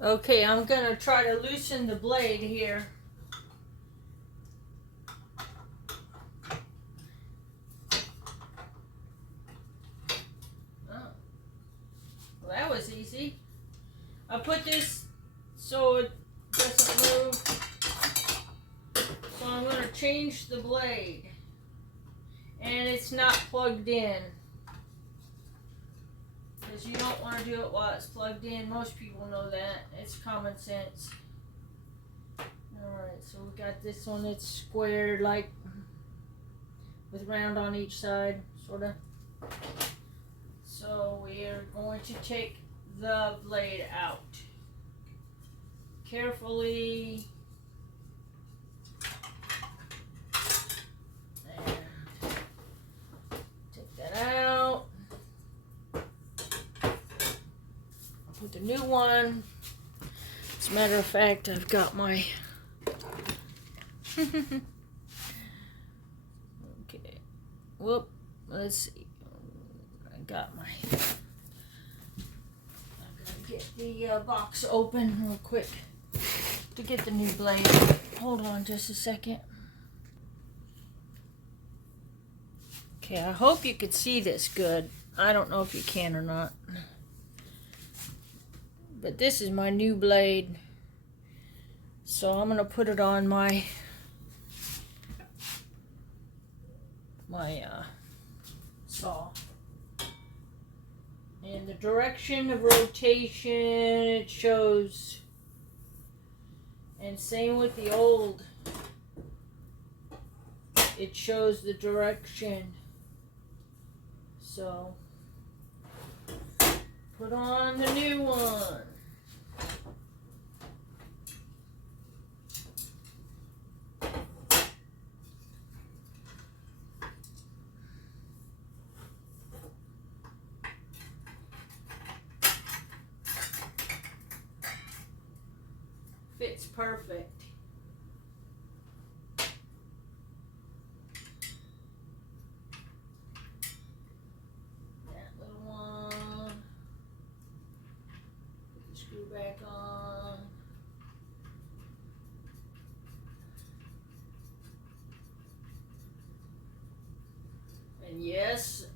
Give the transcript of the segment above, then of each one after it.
Okay, I'm gonna try to loosen the blade here. Oh, well, that was easy. I put this so it doesn't move. So I'm gonna change the blade. And it's not plugged in. Because you don't want to do it while it's plugged in. Most people know that. It's common sense. Alright, so we got this one that's squared, like with round on each side, sort of. So we are going to take the blade out. Carefully. And take that out. Put the new one. As a matter of fact, I've got my okay. Whoop. Let's see. I got my. I'm gonna get the box open real quick to get the new blade. Hold on just a second. Okay, I hope you could see this good. I don't know if you can or not. But this is my new blade. So I'm gonna put it on my saw. And the direction of rotation it shows. And same with the old. It shows the direction. So put on the new one. Fits perfect. That little one. Put the screw back on. And yes,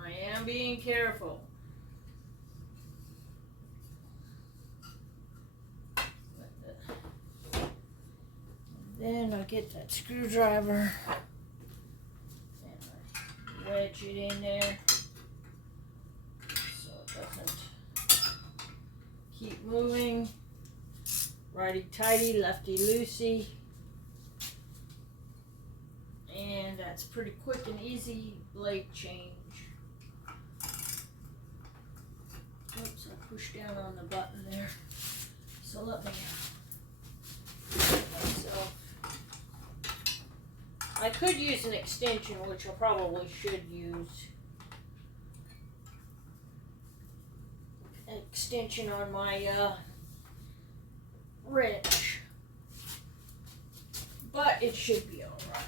I am being careful. Then I get that screwdriver and I wedge it in there so it doesn't keep moving. Righty tighty, lefty loosey. And that's pretty quick and easy blade change. Oops, I pushed down on the button there. So let me myself. I could use an extension, which I probably should use. An extension on my wrench. But it should be alright.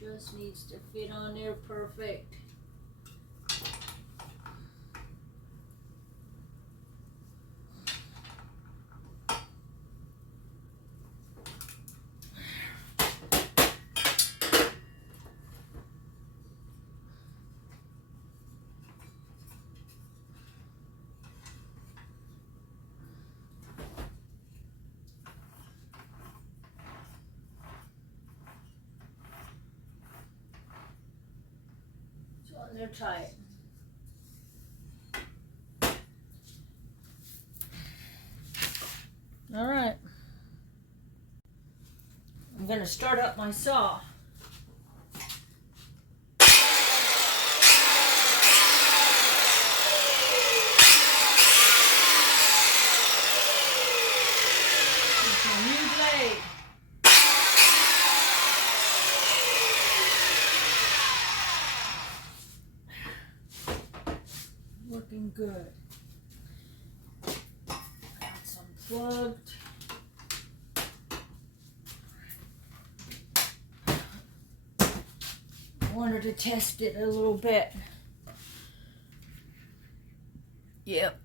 Just needs to fit on there perfect. And they're tight. All right. I'm going to start up my saw. It's my new blade. Looking good. That's unplugged. wanted to test it a little bit. Yep.